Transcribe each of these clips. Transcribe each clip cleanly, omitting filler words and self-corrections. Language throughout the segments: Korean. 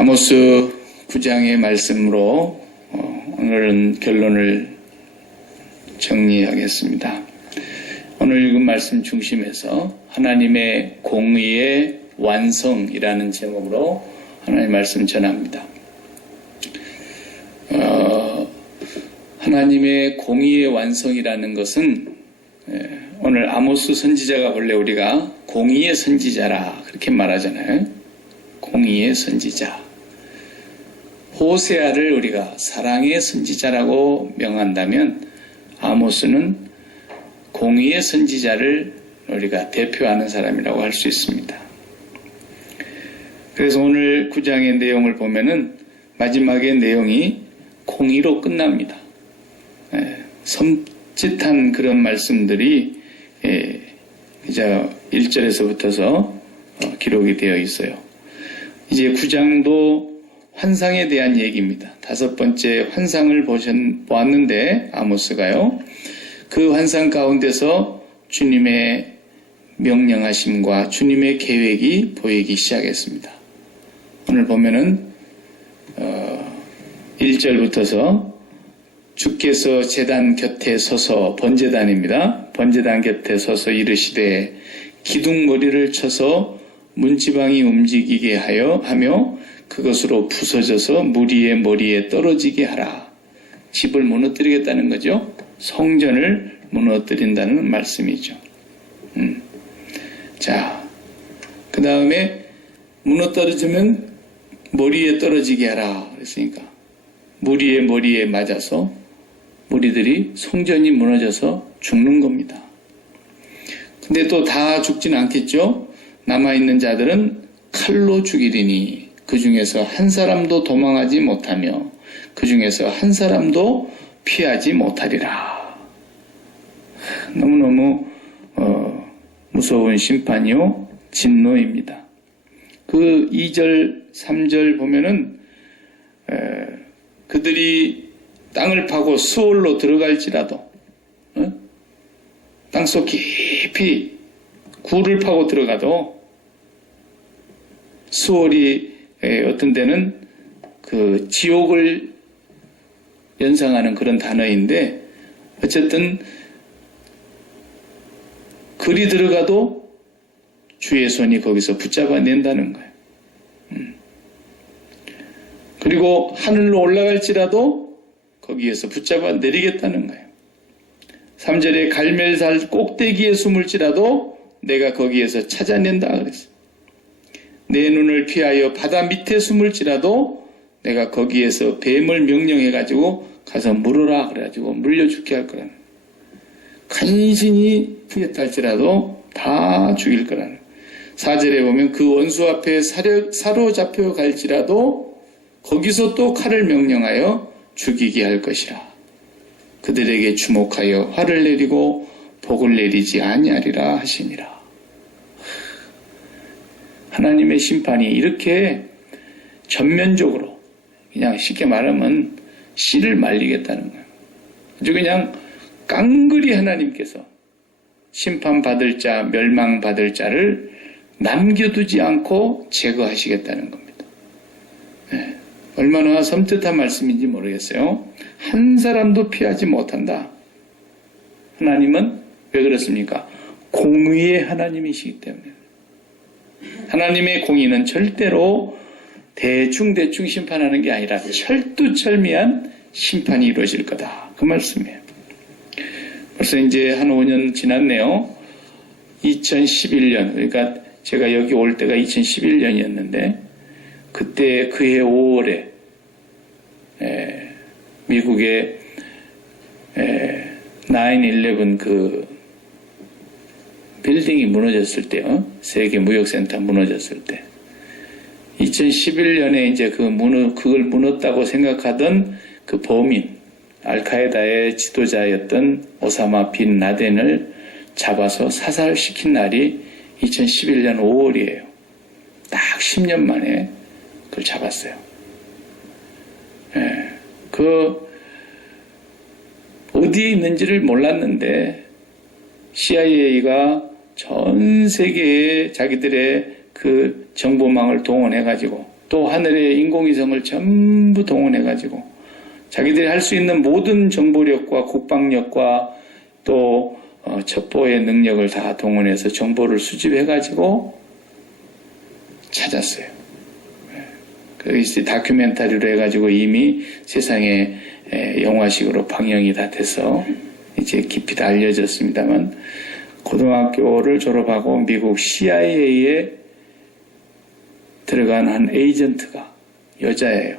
아모스 9장의 말씀으로 오늘은 결론을 정리하겠습니다. 오늘 읽은 말씀 중심에서 하나님의 공의의 완성이라는 제목으로 하나님의 말씀 전합니다. 하나님의 공의의 완성이라는 것은 오늘 아모스 선지자가 원래 우리가 공의의 선지자라 그렇게 말하잖아요. 공의의 선지자. 호세아를 우리가 사랑의 선지자라고 명한다면 아모스는 공의의 선지자를 우리가 대표하는 사람이라고 할 수 있습니다. 그래서 오늘 9장의 내용을 보면은 마지막의 내용이 공의로 끝납니다. 섬찟한 그런 말씀들이 이제 1절에서부터서 기록이 되어 있어요. 이제 9장도 환상에 대한 얘기입니다. 5번째 환상을 보았는데 아모스가요. 그 환상 가운데서 주님의 명령하심과 주님의 계획이 보이기 시작했습니다. 오늘 보면은 1절부터서 주께서 제단 곁에 서서 번제단입니다. 번제단 곁에 서서 이르시되 기둥머리를 쳐서 문지방이 움직이게 하며 그것으로 부서져서 무리의 머리에 떨어지게 하라. 집을 무너뜨리겠다는 거죠. 성전을 무너뜨린다는 말씀이죠. 자, 그 다음에 무너뜨려지면 머리에 떨어지게 하라. 그랬으니까 무리의 머리에 맞아서 무리들이 성전이 무너져서 죽는 겁니다. 근데 또 다 죽진 않겠죠. 남아있는 자들은 칼로 죽이리니 그 중에서 한 사람도 도망하지 못하며 그 중에서 한 사람도 피하지 못하리라. 너무너무 무서운 심판이요 진노입니다. 그 2절 3절 보면은 그들이 땅을 파고 수월로 들어갈지라도 땅속 깊이 굴을 파고 들어가도 수월이 어떤 데는 그 지옥을 연상하는 그런 단어인데 어쨌든 그리 들어가도 주의 손이 거기서 붙잡아낸다는 거예요. 그리고 하늘로 올라갈지라도 거기에서 붙잡아 내리겠다는 거예요. 3절에 갈멜살 꼭대기에 숨을지라도 내가 거기에서 찾아낸다 그랬어요. 내 눈을 피하여 바다 밑에 숨을지라도 내가 거기에서 뱀을 명령해가지고 가서 물어라 그래가지고 물려 죽게 할 거라는 거예요. 간신히 피했다 할지라도 다 죽일 거라는 거예요. 4절에 보면 그 원수 앞에 사로잡혀 갈지라도 거기서 또 칼을 명령하여 죽이게 할 것이라. 그들에게 주목하여 화를 내리고 복을 내리지 아니하리라 하시니라. 하나님의 심판이 이렇게 전면적으로 그냥 쉽게 말하면 씨를 말리겠다는 거예요. 아주 그냥 깡그리 하나님께서 심판받을 자, 멸망받을 자를 남겨두지 않고 제거하시겠다는 겁니다. 네. 얼마나 섬뜩한 말씀인지 모르겠어요. 한 사람도 피하지 못한다. 하나님은 왜 그렇습니까? 공의의 하나님이시기 때문에. 하나님의 공의는 절대로 대충 심판하는 게 아니라 철두철미한 심판이 이루어질 거다. 그 말씀이에요. 벌써 이제 한 5년 지났네요. 2011년, 그러니까 제가 여기 올 때가 2011년이었는데 그때 그해 5월에 미국의 9/11 그 빌딩이 무너졌을 때요. 세계 무역센터 무너졌을 때 2011년에 이제 그걸 무너졌다고 생각하던 그 범인 알카에다의 지도자였던 오사마 빈 라덴을 잡아서 사살시킨 날이 2011년 5월이에요. 딱 10년 만에 그걸 잡았어요. 어디에 있는지를 몰랐는데 CIA가 전 세계에 자기들의 그 정보망을 동원해가지고 또 하늘의 인공위성을 전부 동원해가지고 자기들이 할 수 있는 모든 정보력과 국방력과 또 첩보의 능력을 다 동원해서 정보를 수집해가지고 찾았어요. 그 다큐멘터리로 해가지고 이미 세상에 영화식으로 방영이 다 돼서 이제 깊이 다 알려졌습니다만, 고등학교를 졸업하고 미국 CIA에 들어간 한 에이전트가 여자예요.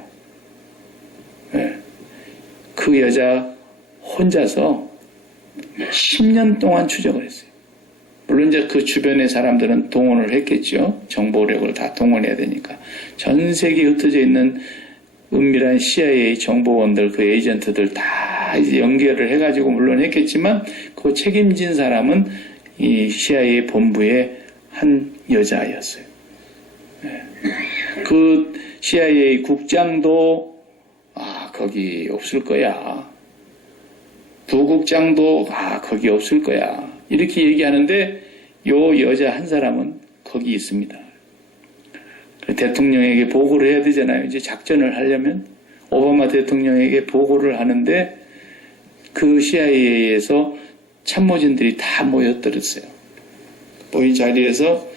그 여자 혼자서 10년 동안 추적을 했어요. 물론 이제 그 주변의 사람들은 동원을 했겠죠. 정보력을 다 동원해야 되니까. 전 세계에 흩어져 있는 은밀한 CIA 정보원들, 그 에이전트들 다 이제 연결을 해가지고 물론 했겠지만, 그 책임진 사람은 이 CIA 본부의 한 여자였어요. 그 CIA 국장도 거기 없을 거야. 부국장도 거기 없을 거야. 이렇게 얘기하는데 요 여자 한 사람은 거기 있습니다. 대통령에게 보고를 해야 되잖아요. 이제 작전을 하려면 오바마 대통령에게 보고를 하는데 그 CIA에서 참모진들이 다 모여들었어요. 모인 자리에서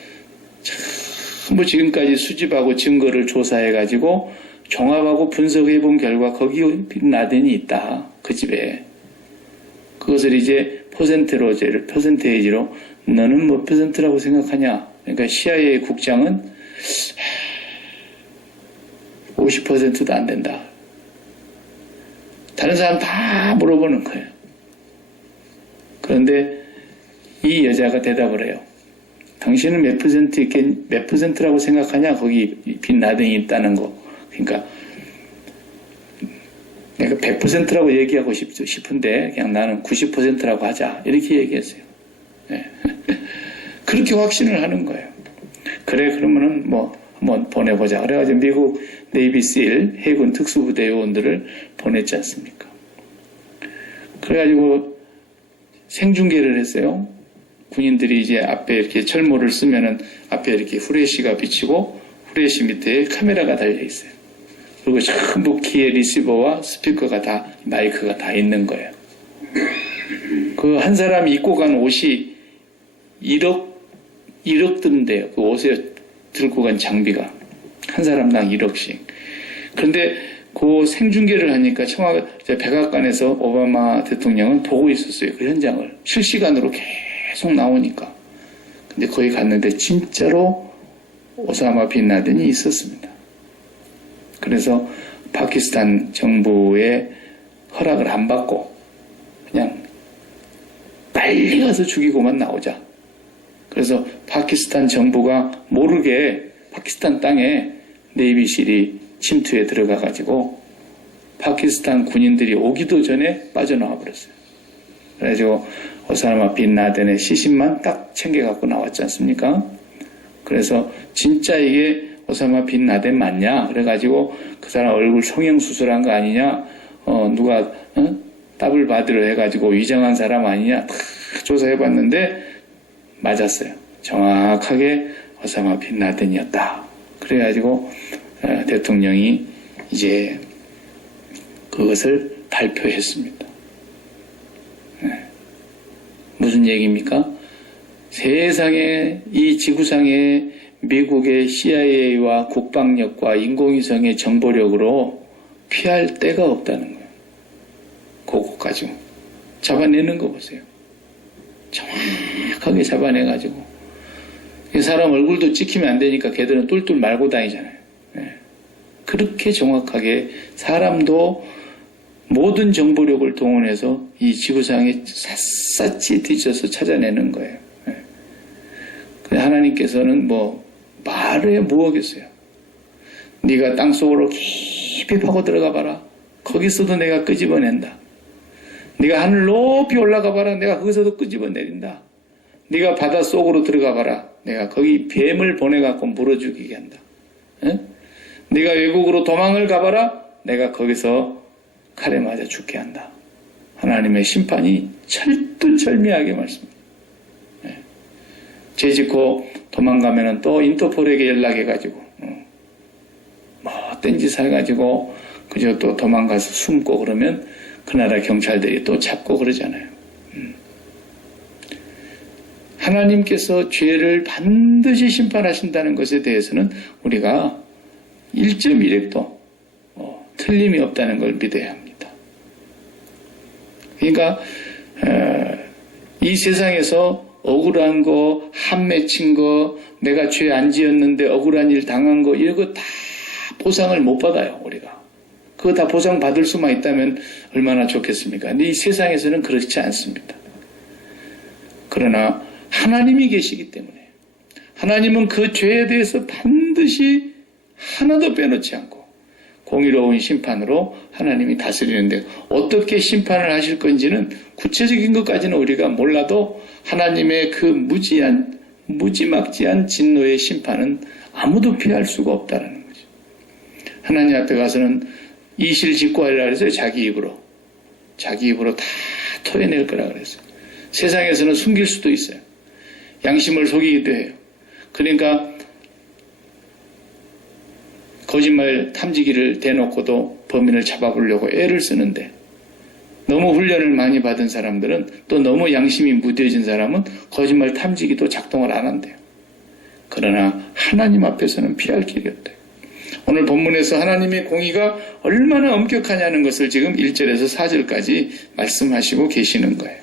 전부 지금까지 수집하고 증거를 조사해가지고 종합하고 분석해본 결과 거기 빈라덴이 있다. 그 집에. 그것을 이제 퍼센테이지로 너는 몇 퍼센트라고 생각하냐. 그러니까 CIA 국장은 50%도 안 된다. 다른 사람 다 물어보는 거예요. 그런데 이 여자가 대답을 해요. 당신은 몇 퍼센트라고 생각하냐? 거기 빈라덴이 있다는 거. 그러니까 내가 100%라고 얘기하고 싶은데 그냥 나는 90%라고 하자. 이렇게 얘기했어요. 네. 그렇게 확신을 하는 거예요. 그래, 그러면은 뭐 한번 보내보자. 그래가지고 미국 네이비실 해군 특수부대 요원들을 보냈지 않습니까? 그래가지고 생중계를 했어요. 군인들이 이제 앞에 이렇게 철모를 쓰면은 앞에 이렇게 후레쉬가 비치고 후레쉬 밑에 카메라가 달려 있어요. 그리고 전부 기의 리시버와 스피커가 다, 마이크가 다 있는 거예요. 그 한 사람이 입고 간 옷이 1억 든대요. 그 옷에 들고 간 장비가. 한 사람당 1억씩. 그런데 그 생중계를 하니까 청와대 백악관에서 오바마 대통령은 보고 있었어요. 그 현장을. 실시간으로 계속 나오니까. 근데 거기 갔는데 진짜로 오사마 빈 라덴이 있었습니다. 그래서 파키스탄 정부의 허락을 안 받고 그냥 빨리 가서 죽이고만 나오자. 그래서 파키스탄 정부가 모르게 파키스탄 땅에 네이비실이 침투해 들어가가지고 파키스탄 군인들이 오기도 전에 빠져나와 버렸어요. 그래가지고 오사마 빈 라덴의 시신만 딱 챙겨갖고 나왔지 않습니까? 그래서 진짜 이게 오사마 빈 라덴 맞냐? 그래가지고 그 사람 얼굴 성형수술한 거 아니냐? 누가 더블 바디로 해가지고 위장한 사람 아니냐? 다 조사해봤는데 맞았어요. 정확하게 오사마 빈 라덴이었다. 그래가지고 대통령이 이제 그것을 발표했습니다. 무슨 얘기입니까? 세상에 이 지구상에 미국의 CIA와 국방력과 인공위성의 정보력으로 피할 데가 없다는 거예요. 그거 가지고 잡아내는 거 보세요. 정확하게 잡아내가지고 이 사람 얼굴도 찍히면 안 되니까 걔들은 뚫뚫 말고 다니잖아요. 그렇게 정확하게 사람도 모든 정보력을 동원해서 이 지구상에 샅샅이 뒤져서 찾아내는 거예요. 하나님께서는 뭐 말해 뭐하겠어요. 네가 땅속으로 깊이 파고 들어가 봐라. 거기서도 내가 끄집어낸다. 네가 하늘 높이 올라가 봐라. 내가 거기서도 끄집어내린다. 네가 바닷속으로 들어가 봐라. 내가 거기 뱀을 보내갖고 물어 죽이게 한다. 네가 외국으로 도망을 가봐라. 내가 거기서 칼에 맞아 죽게 한다. 하나님의 심판이 철두철미하게 말씀합니다. 죄 짓고 도망가면은 또 인터폴에게 연락해가지고 짓 해가지고 그저 또 도망가서 숨고 그러면 그 나라 경찰들이 또 잡고 그러잖아요. 하나님께서 죄를 반드시 심판하신다는 것에 대해서는 우리가 1.1핵도 틀림이 없다는 걸 믿어야 합니다. 그러니까 이 세상에서 억울한 거, 한 맺힌 거, 내가 죄 안 지었는데 억울한 일 당한 거 이런 거 다 보상을 못 받아요, 우리가. 그거 다 보상 받을 수만 있다면 얼마나 좋겠습니까? 근데 이 세상에서는 그렇지 않습니다. 그러나 하나님이 계시기 때문에 하나님은 그 죄에 대해서 반드시 하나도 빼놓지 않고 공의로운 심판으로 하나님이 다스리는데 어떻게 심판을 하실 건지는 구체적인 것까지는 우리가 몰라도 하나님의 그 무지막지한 진노의 심판은 아무도 피할 수가 없다는 거죠. 하나님 앞에 가서는 이실직고하리라 그랬어요. 자기 입으로 다 토해낼 거라 그랬어요. 세상에서는 숨길 수도 있어요. 양심을 속이기도 해요. 그러니까 거짓말 탐지기를 대놓고도 범인을 잡아보려고 애를 쓰는데 너무 훈련을 많이 받은 사람들은 또 너무 양심이 무뎌진 사람은 거짓말 탐지기도 작동을 안 한대요. 그러나 하나님 앞에서는 피할 길이 없대요. 오늘 본문에서 하나님의 공의가 얼마나 엄격하냐는 것을 지금 1절에서 4절까지 말씀하시고 계시는 거예요.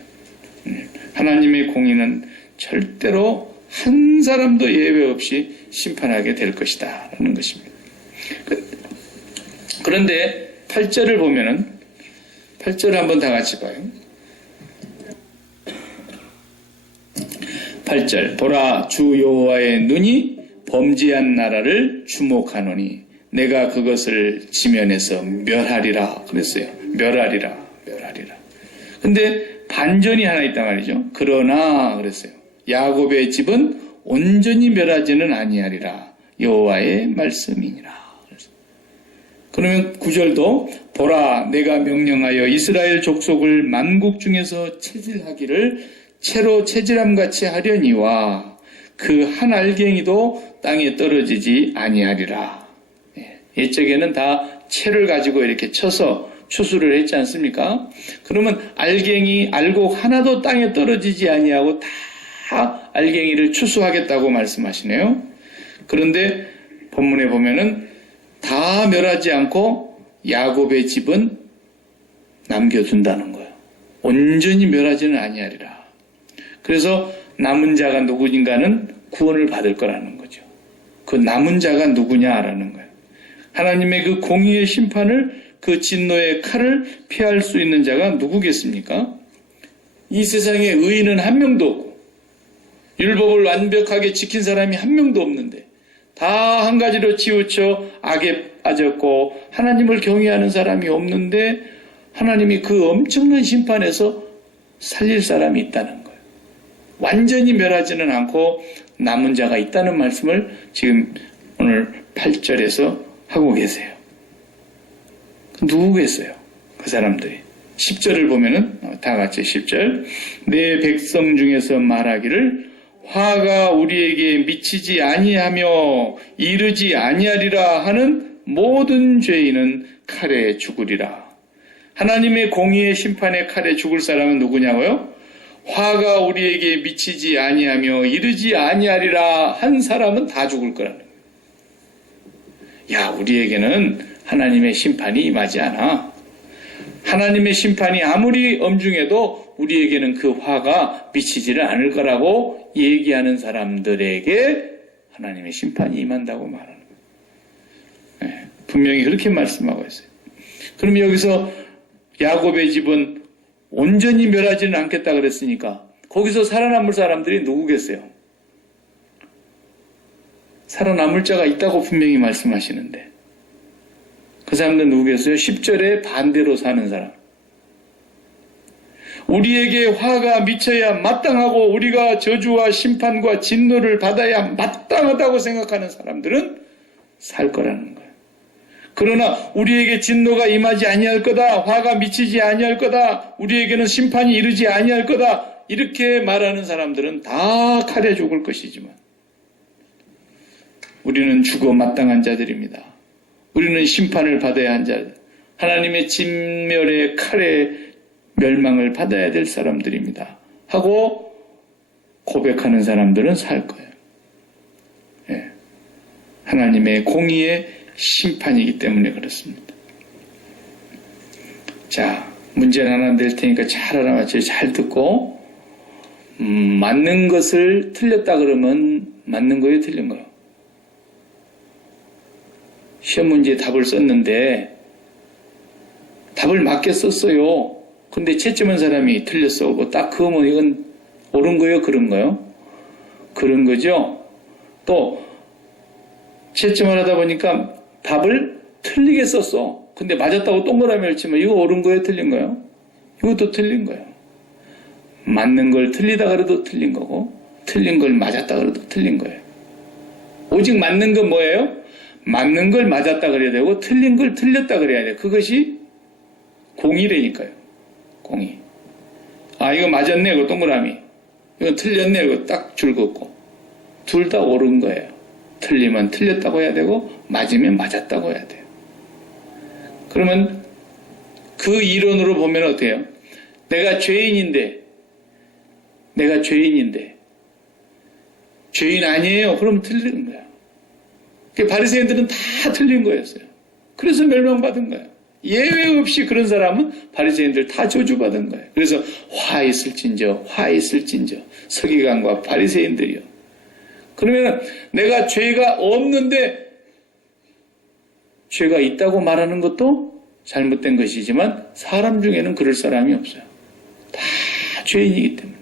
하나님의 공의는 절대로 한 사람도 예외 없이 심판하게 될 것이다 라는 것입니다. 그런데 8절을 보면은 8절을 한번 다 같이 봐요. 8절 보라 주 여호와의 눈이 범죄한 나라를 주목하노니 내가 그것을 지면에서 멸하리라 그랬어요. 멸하리라. 근데 반전이 하나 있단 말이죠. 그러나 그랬어요. 야곱의 집은 온전히 멸하지는 아니하리라. 여호와의 말씀이니라. 그러면 9절도 보라 내가 명령하여 이스라엘 족속을 만국 중에서 체질하기를 채로 체질함같이 하려니와 그 한 알갱이도 땅에 떨어지지 아니하리라. 옛적에는 다 채를 가지고 이렇게 쳐서 추수를 했지 않습니까? 그러면 알갱이, 알곡 하나도 땅에 떨어지지 아니하고 다 알갱이를 추수하겠다고 말씀하시네요. 그런데 본문에 보면은 다 멸하지 않고 야곱의 집은 남겨둔다는 거예요. 온전히 멸하지는 아니하리라. 그래서 남은 자가 누구인가는 구원을 받을 거라는 거죠. 그 남은 자가 누구냐라는 거예요. 하나님의 그 공의의 심판을 그 진노의 칼을 피할 수 있는 자가 누구겠습니까? 이 세상에 의인은 한 명도 없고 율법을 완벽하게 지킨 사람이 한 명도 없는데 다 한 가지로 치우쳐 악에 빠졌고 하나님을 경외하는 사람이 없는데 하나님이 그 엄청난 심판에서 살릴 사람이 있다는 거예요. 완전히 멸하지는 않고 남은 자가 있다는 말씀을 지금 오늘 8절에서 하고 계세요. 누구겠어요? 그 사람들이. 10절을 보면은 다 같이 10절 내 백성 중에서 말하기를 화가 우리에게 미치지 아니하며 이르지 아니하리라 하는 모든 죄인은 칼에 죽으리라. 하나님의 공의의 심판의 칼에 죽을 사람은 누구냐고요? 화가 우리에게 미치지 아니하며 이르지 아니하리라 한 사람은 다 죽을 거라는 거예요. 야, 우리에게는 하나님의 심판이 임하지 않아. 하나님의 심판이 아무리 엄중해도 우리에게는 그 화가 미치지를 않을 거라고 얘기하는 사람들에게 하나님의 심판이 임한다고 말하는 거예요. 네, 분명히 그렇게 말씀하고 있어요. 그럼 여기서 야곱의 집은 온전히 멸하지는 않겠다 그랬으니까 거기서 살아남을 사람들이 누구겠어요? 살아남을 자가 있다고 분명히 말씀하시는데 그 사람들은 누구겠어요? 10절에 반대로 사는 사람. 우리에게 화가 미쳐야 마땅하고 우리가 저주와 심판과 진노를 받아야 마땅하다고 생각하는 사람들은 살 거라는 거예요. 그러나 우리에게 진노가 임하지 아니할 거다, 화가 미치지 아니할 거다, 우리에게는 심판이 이르지 아니할 거다 이렇게 말하는 사람들은 다 칼에 죽을 것이지만 우리는 죽어 마땅한 자들입니다. 우리는 심판을 받아야 한 자, 하나님의 진멸의 칼에 멸망을 받아야 될 사람들입니다 하고 고백하는 사람들은 살 거예요. 예. 하나님의 공의의 심판이기 때문에 그렇습니다. 자, 문제는 하나 낼 테니까 잘 알아맞혀요. 잘 듣고 맞는 것을 틀렸다 그러면 맞는 거예요, 틀린 거예요? 시험 문제에 답을 썼는데 답을 맞게 썼어요. 근데 채점한 사람이 틀렸어. 딱 그거면 이건 옳은 거예요, 그런 거요? 그런 거죠. 또 채점을 하다 보니까 답을 틀리게 썼어. 근데 맞았다고 동그라미를 치면 이거 옳은 거예요, 틀린 거예요? 이것도 틀린 거예요. 맞는 걸 틀리다 그래도 틀린 거고 틀린 걸 맞았다 그래도 틀린 거예요. 오직 맞는 건 뭐예요? 맞는 걸 맞았다 그래야 되고 틀린 걸 틀렸다 그래야 돼요. 그것이 공의라니까요. 공의. 아, 이거 맞았네, 이거 동그라미. 이거 틀렸네, 이거 딱 줄 긋고. 둘 다 옳은 거예요. 틀리면 틀렸다고 해야 되고 맞으면 맞았다고 해야 돼요. 그러면 그 이론으로 보면 어때요? 내가 죄인인데 죄인 아니에요. 그러면 틀린 거야. 바리새인들은 다 틀린 거였어요. 그래서 멸망받은 거예요. 예외 없이 그런 사람은 바리새인들 다 저주받은 거예요. 그래서 화 있을진저 서기관과 바리새인들이요. 그러면 내가 죄가 없는데 죄가 있다고 말하는 것도 잘못된 것이지만 사람 중에는 그럴 사람이 없어요. 다 죄인이기 때문에.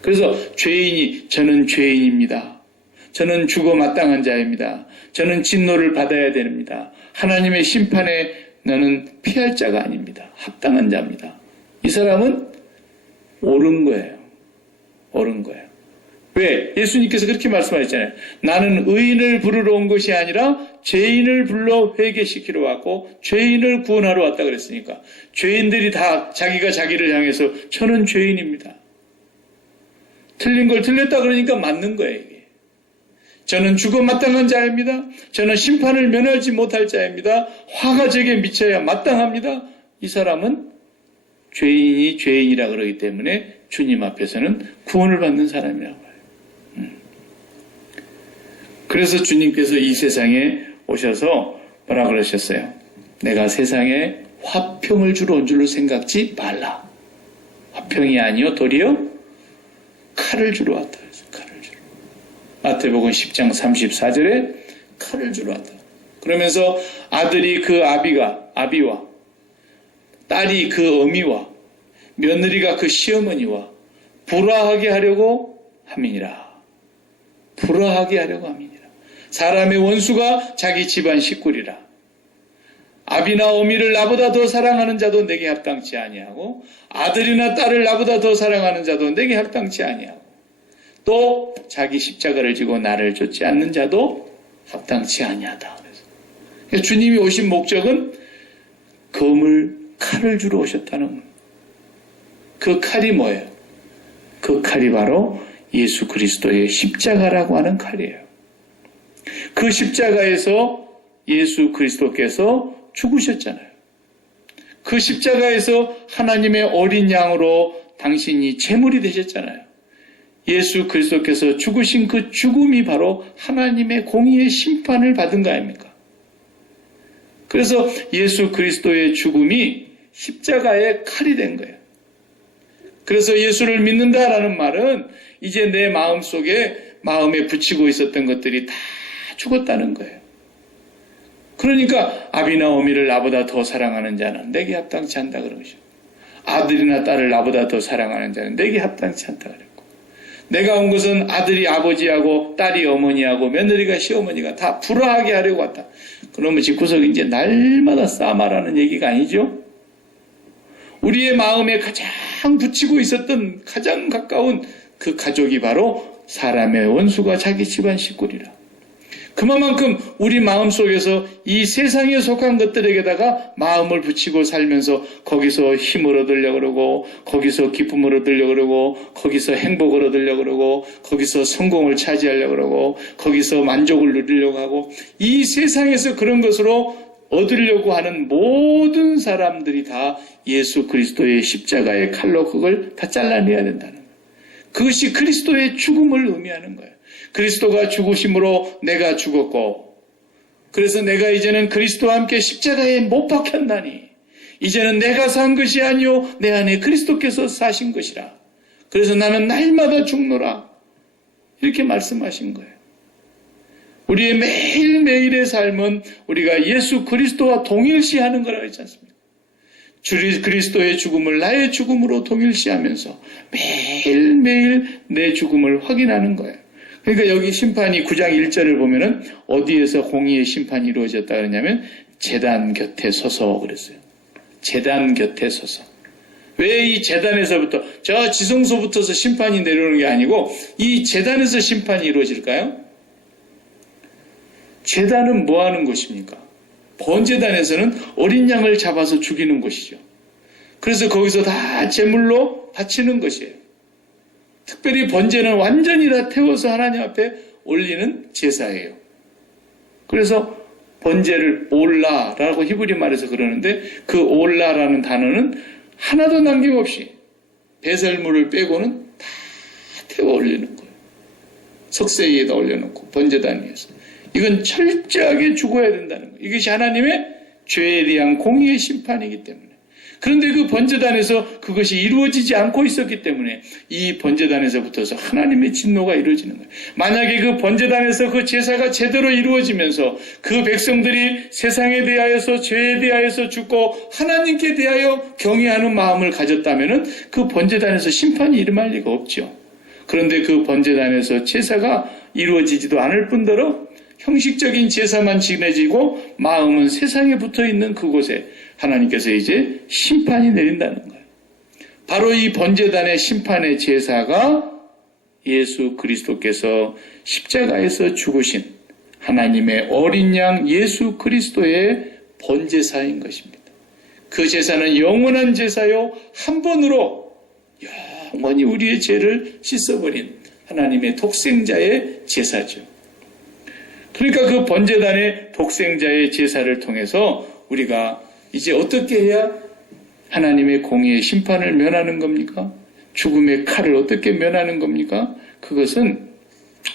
그래서 죄인이 저는 죄인입니다. 저는 죽어 마땅한 자입니다. 저는 진노를 받아야 됩니다. 하나님의 심판에 나는 피할 자가 아닙니다. 합당한 자입니다. 이 사람은 옳은 거예요. 옳은 거예요. 왜? 예수님께서 그렇게 말씀하셨잖아요. 나는 의인을 부르러 온 것이 아니라 죄인을 불러 회개시키러 왔고 죄인을 구원하러 왔다 그랬으니까 죄인들이 다 자기가 자기를 향해서 저는 죄인입니다. 틀린 걸 틀렸다 그러니까 맞는 거예요. 이게. 저는 죽어 마땅한 자입니다. 저는 심판을 면하지 못할 자입니다. 화가 제게 미쳐야 마땅합니다. 이 사람은 죄인이 죄인이라 그러기 때문에 주님 앞에서는 구원을 받는 사람이라고 해요. 그래서 주님께서 이 세상에 오셔서 뭐라 그러셨어요? 내가 세상에 화평을 주러 온 줄로 생각지 말라. 화평이 아니요 도리어 칼을 주러 왔다. 칼을 주러. 마태복음 10장 34절에 칼을 주러 왔다. 그러면서 아들이 그 아비와 딸이 그 어미와 며느리가 그 시어머니와 불화하게 하려고 함이니라. 불화하게 하려고 함이니라. 사람의 원수가 자기 집안 식구리라. 아비나 어미를 나보다 더 사랑하는 자도 내게 합당치 아니하고 아들이나 딸을 나보다 더 사랑하는 자도 내게 합당치 아니하고 또 자기 십자가를 지고 나를 좇지 않는 자도 합당치 아니하다. 그래서 주님이 오신 목적은 칼을 주러 오셨다는 거예요. 그 칼이 뭐예요? 그 칼이 바로 예수 그리스도의 십자가라고 하는 칼이에요. 그 십자가에서 예수 그리스도께서 죽으셨잖아요. 그 십자가에서 하나님의 어린 양으로 당신이 제물이 되셨잖아요. 예수 그리스도께서 죽으신 그 죽음이 바로 하나님의 공의의 심판을 받은 거 아닙니까? 그래서 예수 그리스도의 죽음이 십자가의 칼이 된 거예요. 그래서 예수를 믿는다라는 말은 이제 내 마음에 붙이고 있었던 것들이 다 죽었다는 거예요. 그러니까 아비나 어미를 나보다 더 사랑하는 자는 내게 합당치 않다 그런 것이죠. 아들이나 딸을 나보다 더 사랑하는 자는 내게 합당치 않다 그랬고 내가 온 것은 아들이 아버지하고 딸이 어머니하고 며느리가 시어머니가 다 불화하게 하려고 왔다. 그러면 집구석이 이제 날마다 싸말하는 얘기가 아니죠. 우리의 마음에 가장 붙이고 있었던 가장 가까운 그 가족이 바로 사람의 원수가 자기 집안 식구리라. 그만큼 우리 마음속에서 이 세상에 속한 것들에게다가 마음을 붙이고 살면서 거기서 힘을 얻으려고 그러고 거기서 기쁨을 얻으려고 그러고 거기서 행복을 얻으려고 그러고 거기서 성공을 차지하려고 그러고 거기서 만족을 누리려고 하고 이 세상에서 그런 것으로 얻으려고 하는 모든 사람들이 다 예수 그리스도의 십자가의 칼로 그걸 다 잘라내야 된다는 거예요. 그것이 그리스도의 죽음을 의미하는 거예요. 그리스도가 죽으심으로 내가 죽었고 그래서 내가 이제는 그리스도와 함께 십자가에 못 박혔나니 이제는 내가 산 것이 아니요 내 안에 그리스도께서 사신 것이라. 그래서 나는 날마다 죽노라. 이렇게 말씀하신 거예요. 우리의 매일매일의 삶은 우리가 예수 그리스도와 동일시하는 거라고 했지 않습니까? 그리스도의 죽음을 나의 죽음으로 동일시하면서 매일매일 내 죽음을 확인하는 거예요. 그러니까 여기 심판이 9장 1절을 보면은 어디에서 공의의 심판이 이루어졌다 그러냐면 제단 곁에 서서 그랬어요. 제단 곁에 서서. 왜 이 제단에서부터 저 지성소부터서 심판이 내려오는 게 아니고 이 제단에서 심판이 이루어질까요? 제단은 뭐 하는 곳입니까? 번제단에서는 어린 양을 잡아서 죽이는 곳이죠. 그래서 거기서 다 제물로 바치는 것이에요. 특별히 번제는 완전히 다 태워서 하나님 앞에 올리는 제사예요. 그래서 번제를 올라라고 히브리 말에서 그러는데 그 올라라는 단어는 하나도 남김없이 배설물을 빼고는 다 태워 올리는 거예요. 석쇠 위에다 올려놓고 번제단 위에서. 이건 철저하게 죽어야 된다는 거예요. 이것이 하나님의 죄에 대한 공의의 심판이기 때문에. 그런데 그 번제단에서 그것이 이루어지지 않고 있었기 때문에 이 번제단에서부터서 하나님의 진노가 이루어지는 거예요. 만약에 그 번제단에서 그 제사가 제대로 이루어지면서 그 백성들이 세상에 대하여서 죄에 대하여서 죽고 하나님께 대하여 경외하는 마음을 가졌다면 그 번제단에서 심판이 일어날 리가 없죠. 그런데 그 번제단에서 제사가 이루어지지도 않을 뿐더러 형식적인 제사만 지내지고 마음은 세상에 붙어있는 그곳에 하나님께서 이제 심판이 내린다는 거예요. 바로 이 번제단의 심판의 제사가 예수 그리스도께서 십자가에서 죽으신 하나님의 어린 양 예수 그리스도의 번제사인 것입니다. 그 제사는 영원한 제사요 한 번으로 영원히 우리의 죄를 씻어버린 하나님의 독생자의 제사죠. 그러니까 그 번제단의 독생자의 제사를 통해서 우리가 이제 어떻게 해야 하나님의 공의의 심판을 면하는 겁니까? 죽음의 칼을 어떻게 면하는 겁니까? 그것은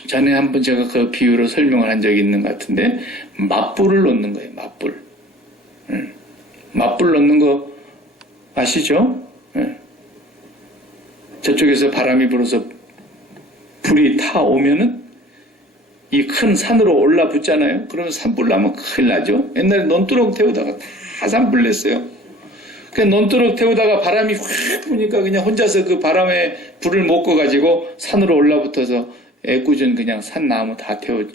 전에 한번 제가 그 비유로 설명을 한 적이 있는 것 같은데 맞불을 놓는 거예요. 맞불. 맞불 놓는 거 아시죠? 저쪽에서 바람이 불어서 불이 타오면은 이 큰 산으로 올라붙잖아요. 그러면 산불 나면 큰일 나죠. 옛날에 논두렁 태우다가 다 산불 냈어요. 그냥 논두렁 태우다가 바람이 확 부니까 그냥 혼자서 그 바람에 불을 못 꺼가지고 산으로 올라붙어서 애꿎은 그냥 산나무 다 태워.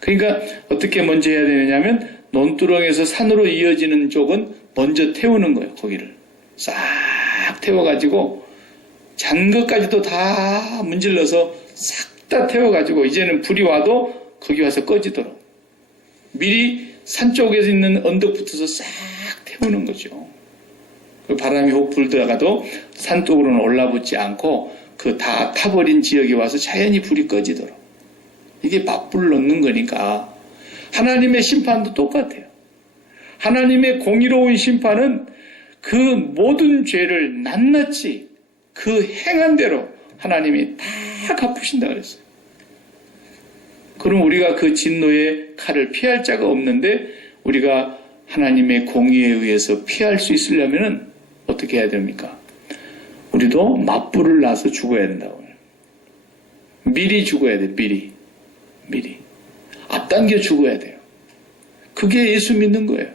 그러니까 어떻게 먼저 해야 되느냐면 논두렁에서 산으로 이어지는 쪽은 먼저 태우는 거예요. 거기를 싹 태워가지고 잔 것까지도 다 문질러서 싹 다 태워가지고 이제는 불이 와도 거기 와서 꺼지도록 미리 산 쪽에 있는 언덕부터서 싹 태우는 거죠. 그 바람이 혹 불다가도 산 쪽으로는 올라붙지 않고 그 다 타버린 지역에 와서 자연히 불이 꺼지도록. 이게 맞불 넣는 거니까 하나님의 심판도 똑같아요. 하나님의 공의로운 심판은 그 모든 죄를 낱낱이 그 행한 대로 하나님이 다 갚으신다 그랬어요. 그럼 우리가 그 진노의 칼을 피할 자가 없는데 우리가 하나님의 공의에 의해서 피할 수 있으려면 어떻게 해야 됩니까? 우리도 맞불을 놔서 죽어야 된다고. 미리 죽어야 돼. 미리. 앞당겨 죽어야 돼요. 그게 예수 믿는 거예요.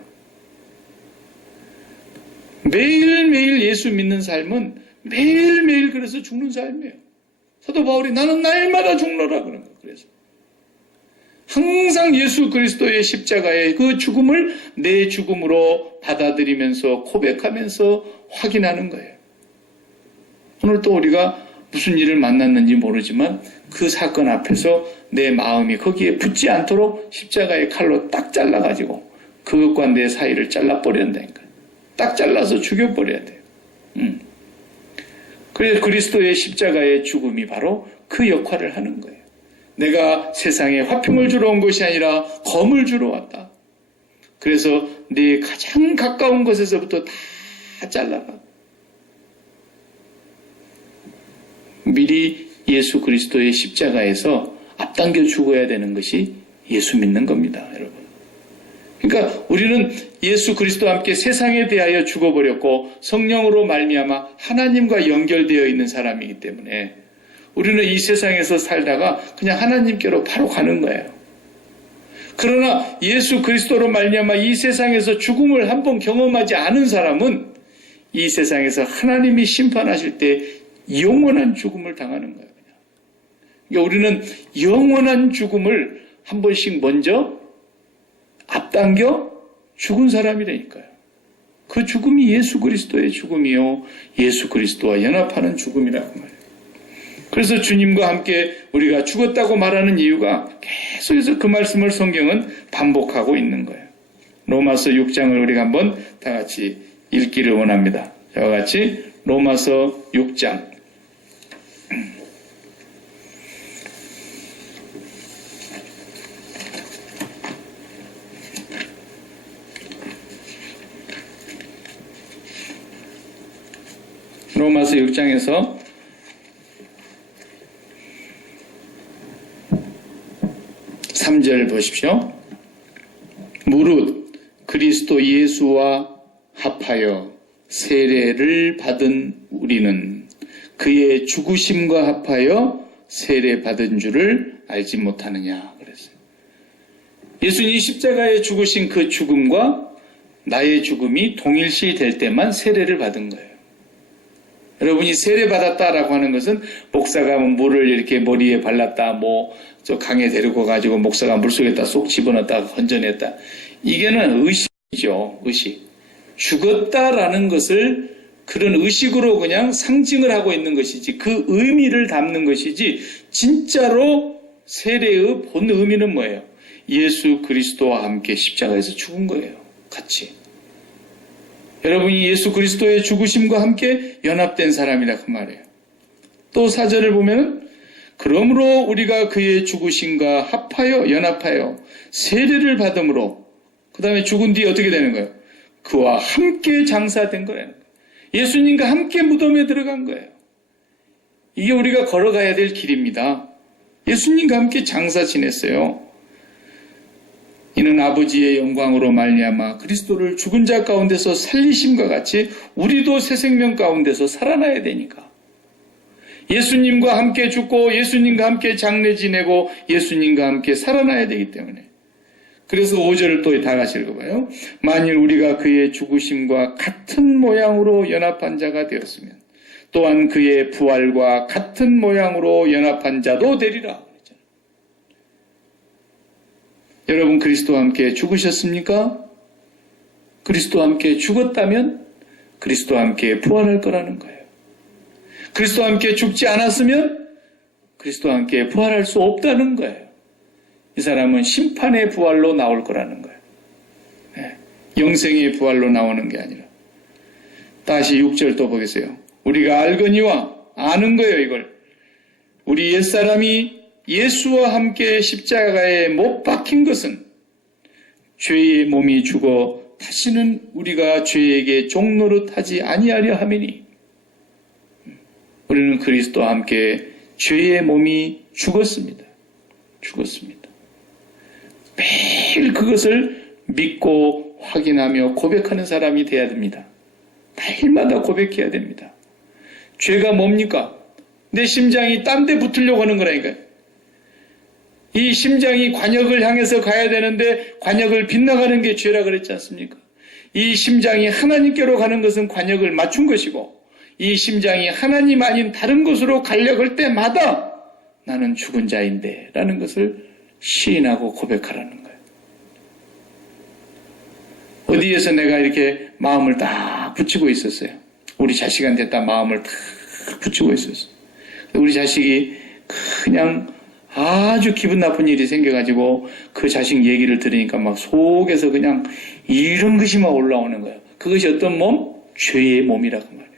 매일매일 예수 믿는 삶은 매일매일 그래서 죽는 삶이에요. 사도 바울이 나는 날마다 죽노라 그런 거예요. 그래서 항상 예수 그리스도의 십자가의 그 죽음을 내 죽음으로 받아들이면서 고백하면서 확인하는 거예요. 오늘 또 우리가 무슨 일을 만났는지 모르지만 그 사건 앞에서 내 마음이 거기에 붙지 않도록 십자가의 칼로 딱 잘라가지고 그것과 내 사이를 잘라버린다니까. 딱 잘라서 죽여버려야 돼요. 그래서 그리스도의 십자가의 죽음이 바로 그 역할을 하는 거예요. 내가 세상에 화평을 주러 온 것이 아니라 검을 주러 왔다. 그래서 내 가장 가까운 것에서부터 다 잘라가. 미리 예수 그리스도의 십자가에서 앞당겨 죽어야 되는 것이 예수 믿는 겁니다, 여러분. 그러니까 우리는 예수 그리스도와 함께 세상에 대하여 죽어버렸고 성령으로 말미암아 하나님과 연결되어 있는 사람이기 때문에 우리는 이 세상에서 살다가 그냥 하나님께로 바로 가는 거예요. 그러나 예수 그리스도로 말미암아 이 세상에서 죽음을 한번 경험하지 않은 사람은 이 세상에서 하나님이 심판하실 때 영원한 죽음을 당하는 거예요. 그러니까 우리는 영원한 죽음을 한 번씩 먼저 앞당겨 죽은 사람이라니까요. 그 죽음이 예수 그리스도의 죽음이요, 예수 그리스도와 연합하는 죽음이라고 말해요. 그래서 주님과 함께 우리가 죽었다고 말하는 이유가 계속해서 그 말씀을 성경은 반복하고 있는 거예요. 로마서 6장을 우리가 한번 다 같이 읽기를 원합니다. 저와 같이 로마서 6장 로마서 6장에서 3절 보십시오. 무릇 그리스도 예수와 합하여 세례를 받은 우리는 그의 죽으심과 합하여 세례 받은 줄을 알지 못하느냐 그랬어요. 예수님이 십자가에 죽으신 그 죽음과 나의 죽음이 동일시 될 때만 세례를 받은 거예요. 여러분이 세례받았다라고 하는 것은 목사가 물을 이렇게 머리에 발랐다, 저 강에 데리고 가지고 목사가 물속에다 쏙 집어넣었다, 건져냈다. 이게는 의식이죠, 의식. 죽었다라는 것을 그런 의식으로 그냥 상징을 하고 있는 것이지, 그 의미를 담는 것이지, 진짜로 세례의 본 의미는 뭐예요? 예수 그리스도와 함께 십자가에서 죽은 거예요, 같이. 여러분이 예수 그리스도의 죽으심과 함께 연합된 사람이라 그 말이에요. 또 4절을 보면 그러므로 우리가 그의 죽으심과 합하여 연합하여 세례를 받음으로 그 다음에 죽은 뒤에 어떻게 되는 거예요? 그와 함께 장사된 거예요. 예수님과 함께 무덤에 들어간 거예요. 이게 우리가 걸어가야 될 길입니다. 예수님과 함께 장사 지냈어요. 이는 아버지의 영광으로 말미암아 그리스도를 죽은 자 가운데서 살리심과 같이 우리도 새 생명 가운데서 살아나야 되니까. 예수님과 함께 죽고 예수님과 함께 장례 지내고 예수님과 함께 살아나야 되기 때문에. 그래서 5절을 또 다 같이 읽어봐요. 만일 우리가 그의 죽으심과 같은 모양으로 연합한 자가 되었으면 또한 그의 부활과 같은 모양으로 연합한 자도 되리라. 여러분 그리스도와 함께 죽으셨습니까? 그리스도와 함께 죽었다면 그리스도와 함께 부활할 거라는 거예요. 그리스도와 함께 죽지 않았으면 그리스도와 함께 부활할 수 없다는 거예요. 이 사람은 심판의 부활로 나올 거라는 거예요. 네. 영생의 부활로 나오는 게 아니라. 다시 6절 또 보겠어요. 우리가 알거니와 아는 거예요, 이걸. 우리 옛사람이 예수와 함께 십자가에 못 박힌 것은 죄의 몸이 죽어 다시는 우리가 죄에게 종노릇하지 아니하려 함이니 우리는 그리스도와 함께 죄의 몸이 죽었습니다. 죽었습니다. 매일 그것을 믿고 확인하며 고백하는 사람이 돼야 됩니다. 매일마다 고백해야 됩니다. 죄가 뭡니까? 내 심장이 딴 데 붙으려고 하는 거라니까요. 이 심장이 관역을 향해서 가야 되는데 관역을 빗나가는 게 죄라 그랬지 않습니까? 이 심장이 하나님께로 가는 것은 관역을 맞춘 것이고 이 심장이 하나님 아닌 다른 곳으로 가려고 할 때마다 나는 죽은 자인데 라는 것을 시인하고 고백하라는 거예요. 어디에서 내가 이렇게 마음을 딱 붙이고 있었어요. 우리 자식한테 딱 마음을 딱 붙이고 있었어요. 우리 자식이 그냥 아주 기분 나쁜 일이 생겨가지고 그 자식 얘기를 들으니까 막 속에서 그냥 이런 것이 막 올라오는 거예요. 그것이 어떤 몸? 죄의 몸이라고 말해요.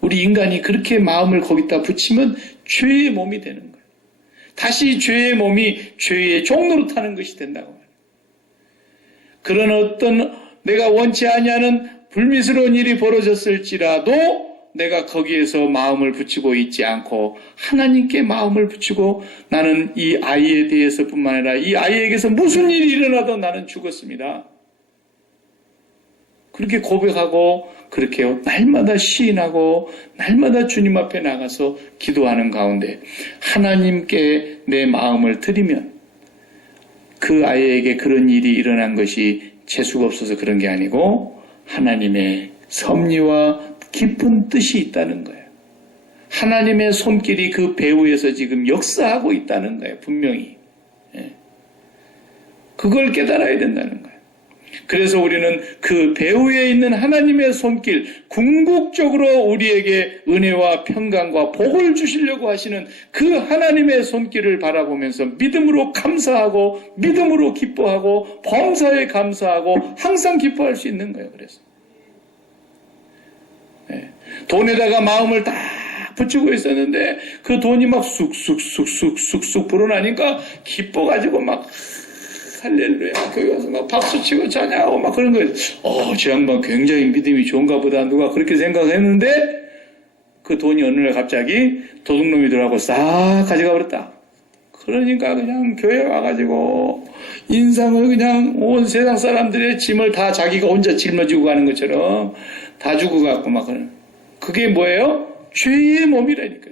우리 인간이 그렇게 마음을 거기다 붙이면 죄의 몸이 되는 거예요. 다시 죄의 몸이 죄의 종로로 타는 것이 된다고 말해요. 그런 어떤 내가 원치 아니하는 불미스러운 일이 벌어졌을지라도 내가 거기에서 마음을 붙이고 있지 않고 하나님께 마음을 붙이고 나는 이 아이에 대해서뿐만 아니라 이 아이에게서 무슨 일이 일어나도 나는 죽었습니다. 그렇게 고백하고 그렇게 날마다 시인하고 날마다 주님 앞에 나가서 기도하는 가운데 하나님께 내 마음을 드리면 그 아이에게 그런 일이 일어난 것이 재수가 없어서 그런 게 아니고 하나님의 섭리와 깊은 뜻이 있다는 거예요. 하나님의 손길이 그 배후에서 지금 역사하고 있다는 거예요. 분명히. 그걸 깨달아야 된다는 거예요. 그래서 우리는 그 배후에 있는 하나님의 손길, 궁극적으로 우리에게 은혜와 평강과 복을 주시려고 하시는 그 하나님의 손길을 바라보면서 믿음으로 감사하고 믿음으로 기뻐하고 범사에 감사하고 항상 기뻐할 수 있는 거예요. 그래서 돈에다가 마음을 딱 붙이고 있었는데 그 돈이 막 쑥쑥 불어나니까 기뻐가지고 막 할렐루야 거기 가서 막 박수치고 자냐고 막 그런 거예요. 저 양반 굉장히 믿음이 좋은가 보다 누가 그렇게 생각했는데 그 돈이 어느 날 갑자기 도둑놈이들하고 싹 가져가 버렸다. 그러니까 그냥 교회 와가지고 인상을 그냥 온 세상 사람들의 짐을 다 자기가 혼자 짊어지고 가는 것처럼 다 주고 갔고 막 그런. 그게 뭐예요? 죄의 몸이라니까.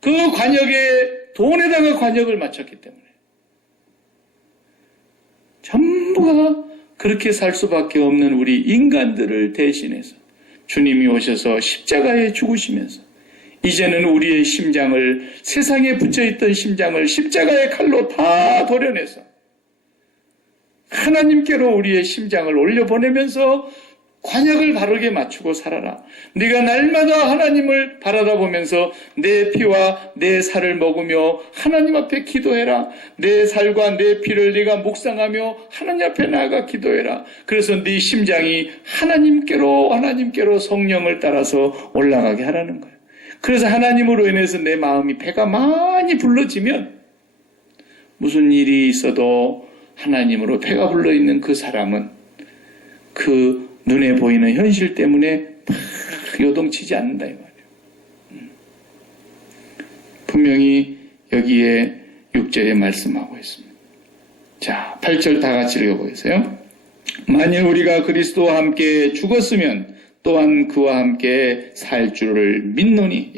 그 관역에 돈에다가 관역을 맞췄기 때문에 전부가 그렇게 살 수밖에 없는 우리 인간들을 대신해서 주님이 오셔서 십자가에 죽으시면서 이제는 우리의 심장을 세상에 붙여있던 심장을 십자가의 칼로 다 도려내서 하나님께로 우리의 심장을 올려보내면서 관역을 바르게 맞추고 살아라. 네가 날마다 하나님을 바라다보면서 내 피와 내 살을 먹으며 하나님 앞에 기도해라. 내 살과 내 피를 네가 묵상하며 하나님 앞에 나아가 기도해라. 그래서 네 심장이 하나님께로 성령을 따라서 올라가게 하라는 거예요. 그래서 하나님으로 인해서 내 마음이 배가 많이 불러지면 무슨 일이 있어도 하나님으로 배가 불러있는 그 사람은 그 눈에 보이는 현실 때문에 막 요동치지 않는다 이 말이에요. 분명히 여기에 6절에 말씀하고 있습니다. 자, 8절 다 같이 읽어보겠어요. 만일 우리가 그리스도와 함께 죽었으면 또한 그와 함께 살 줄을 믿노니.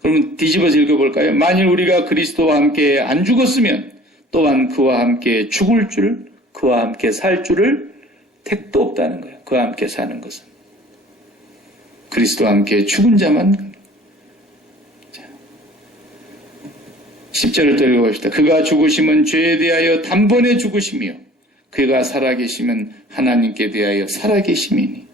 그러면 뒤집어서 읽어볼까요? 만일 우리가 그리스도와 함께 안 죽었으면 또한 그와 함께 죽을 줄, 그와 함께 살 줄을 택도 없다는 거예요. 그와 함께 사는 것은. 그리스도와 함께 죽은 자만. 10절을 또 읽어봅시다. 그가 죽으심은 죄에 대하여 단번에 죽으시며 그가 살아계시면 하나님께 대하여 살아계심이니.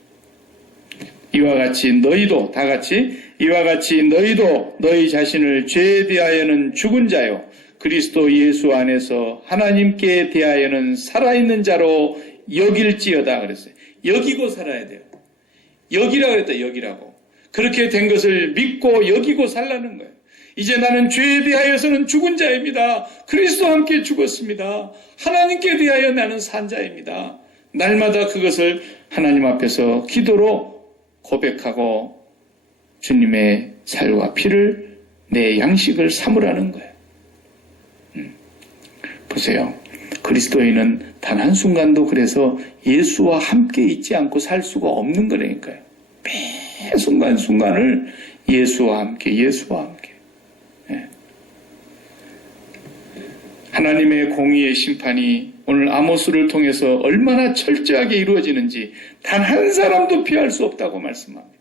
이와 같이 너희도 다 같이 이와 같이 너희도 너희 자신을 죄에 대하여는 죽은 자요 그리스도 예수 안에서 하나님께 대하여는 살아있는 자로 여길지어다 그랬어요. 여기고 살아야 돼요. 여기라고 했다. 여기라고. 그렇게 된 것을 믿고 여기고 살라는 거예요. 이제 나는 죄에 대하여서는 죽은 자입니다. 그리스도와 함께 죽었습니다. 하나님께 대하여 나는 산 자입니다. 날마다 그것을 하나님 앞에서 기도로 고백하고 주님의 살과 피를 내 양식을 삼으라는 거예요. 보세요. 그리스도인은 단 한순간도 그래서 예수와 함께 있지 않고 살 수가 없는 거라니까요. 매 순간순간을 예수와 함께. 하나님의 공의의 심판이 오늘 아모스를 통해서 얼마나 철저하게 이루어지는지 단 한 사람도 피할 수 없다고 말씀합니다.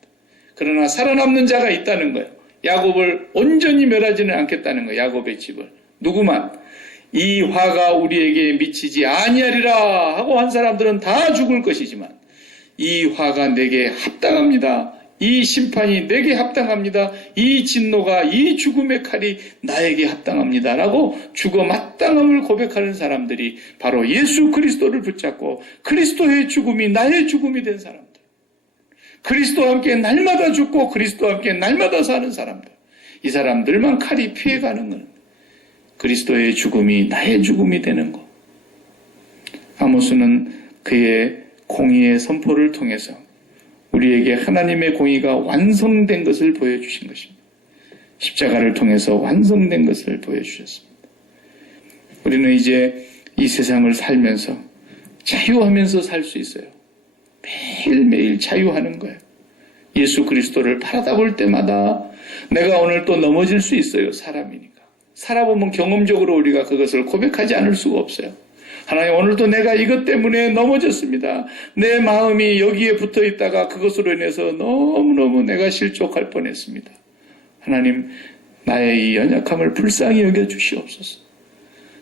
그러나 살아남는 자가 있다는 거예요. 야곱을 온전히 멸하지는 않겠다는 거예요. 야곱의 집을. 누구만 이 화가 우리에게 미치지 아니하리라 하고 한 사람들은 다 죽을 것이지만 이 화가 내게 합당합니다. 이 심판이 내게 합당합니다. 이 진노가, 이 죽음의 칼이 나에게 합당합니다. 라고 죽어 마땅함을 고백하는 사람들이 바로 예수 그리스도를 붙잡고 그리스도의 죽음이 나의 죽음이 된 사람들. 그리스도와 함께 날마다 죽고 그리스도와 함께 날마다 사는 사람들. 이 사람들만 칼이 피해가는 것. 그리스도의 죽음이 나의 죽음이 되는 것. 아모스는 그의 공의의 선포를 통해서 우리에게 하나님의 공의가 완성된 것을 보여주신 것입니다. 십자가를 통해서 완성된 것을 보여주셨습니다. 우리는 이제 이 세상을 살면서 자유하면서 살 수 있어요. 매일매일 자유하는 거예요. 예수 그리스도를 바라다 볼 때마다 내가 오늘 또 넘어질 수 있어요. 사람이니까. 살아보면 경험적으로 우리가 그것을 고백하지 않을 수가 없어요. 하나님, 오늘도 내가 이것 때문에 넘어졌습니다. 내 마음이 여기에 붙어 있다가 그것으로 인해서 너무너무 내가 실족할 뻔했습니다. 하나님, 나의 이 연약함을 불쌍히 여겨 주시옵소서.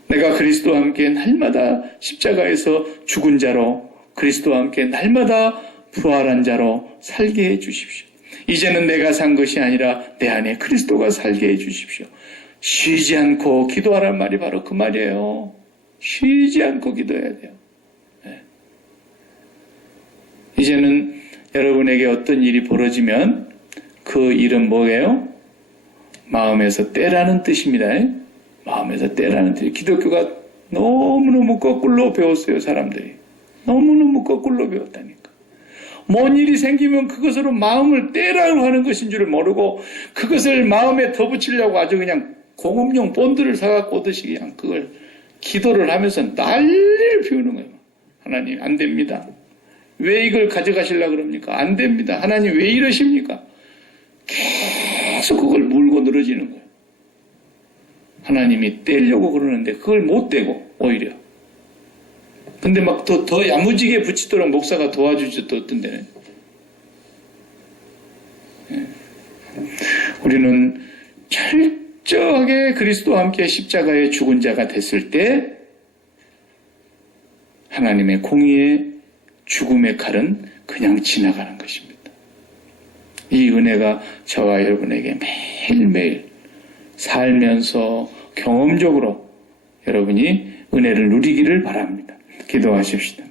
내가 그리스도와 함께 날마다 십자가에서 죽은 자로, 그리스도와 함께 날마다 부활한 자로 살게 해 주십시오. 이제는 내가 산 것이 아니라 내 안에 그리스도가 살게 해 주십시오. 쉬지 않고 기도하란 말이 바로 그 말이에요. 쉬지 않고 기도해야 돼요. 네. 이제는 여러분에게 어떤 일이 벌어지면 그 일은 뭐예요? 마음에서 떼라는 뜻입니다. 마음에서 떼라는 뜻. 기독교가 너무너무 거꾸로 배웠어요, 사람들이. 너무너무 거꾸로 배웠다니까. 뭔 일이 생기면 그것으로 마음을 떼라고 하는 것인 줄 모르고 그것을 마음에 더 붙이려고 아주 그냥 공업용 본드를 사갖고 오듯이 그냥 그걸 기도를 하면서 난리를 피우는 거예요. 하나님, 안 됩니다. 왜 이걸 가져가시려고 그럽니까? 안 됩니다. 하나님, 왜 이러십니까? 계속 그걸 물고 늘어지는 거예요. 하나님이 떼려고 그러는데 그걸 못 떼고 오히려. 근데 막 더 야무지게 붙이도록 목사가 도와주죠. 또 어떤 데는. 우리는 철저하게 그리스도와 함께 십자가의 죽은 자가 됐을 때 하나님의 공의의 죽음의 칼은 그냥 지나가는 것입니다. 이 은혜가 저와 여러분에게 매일매일 살면서 경험적으로 여러분이 은혜를 누리기를 바랍니다. 기도하십시다.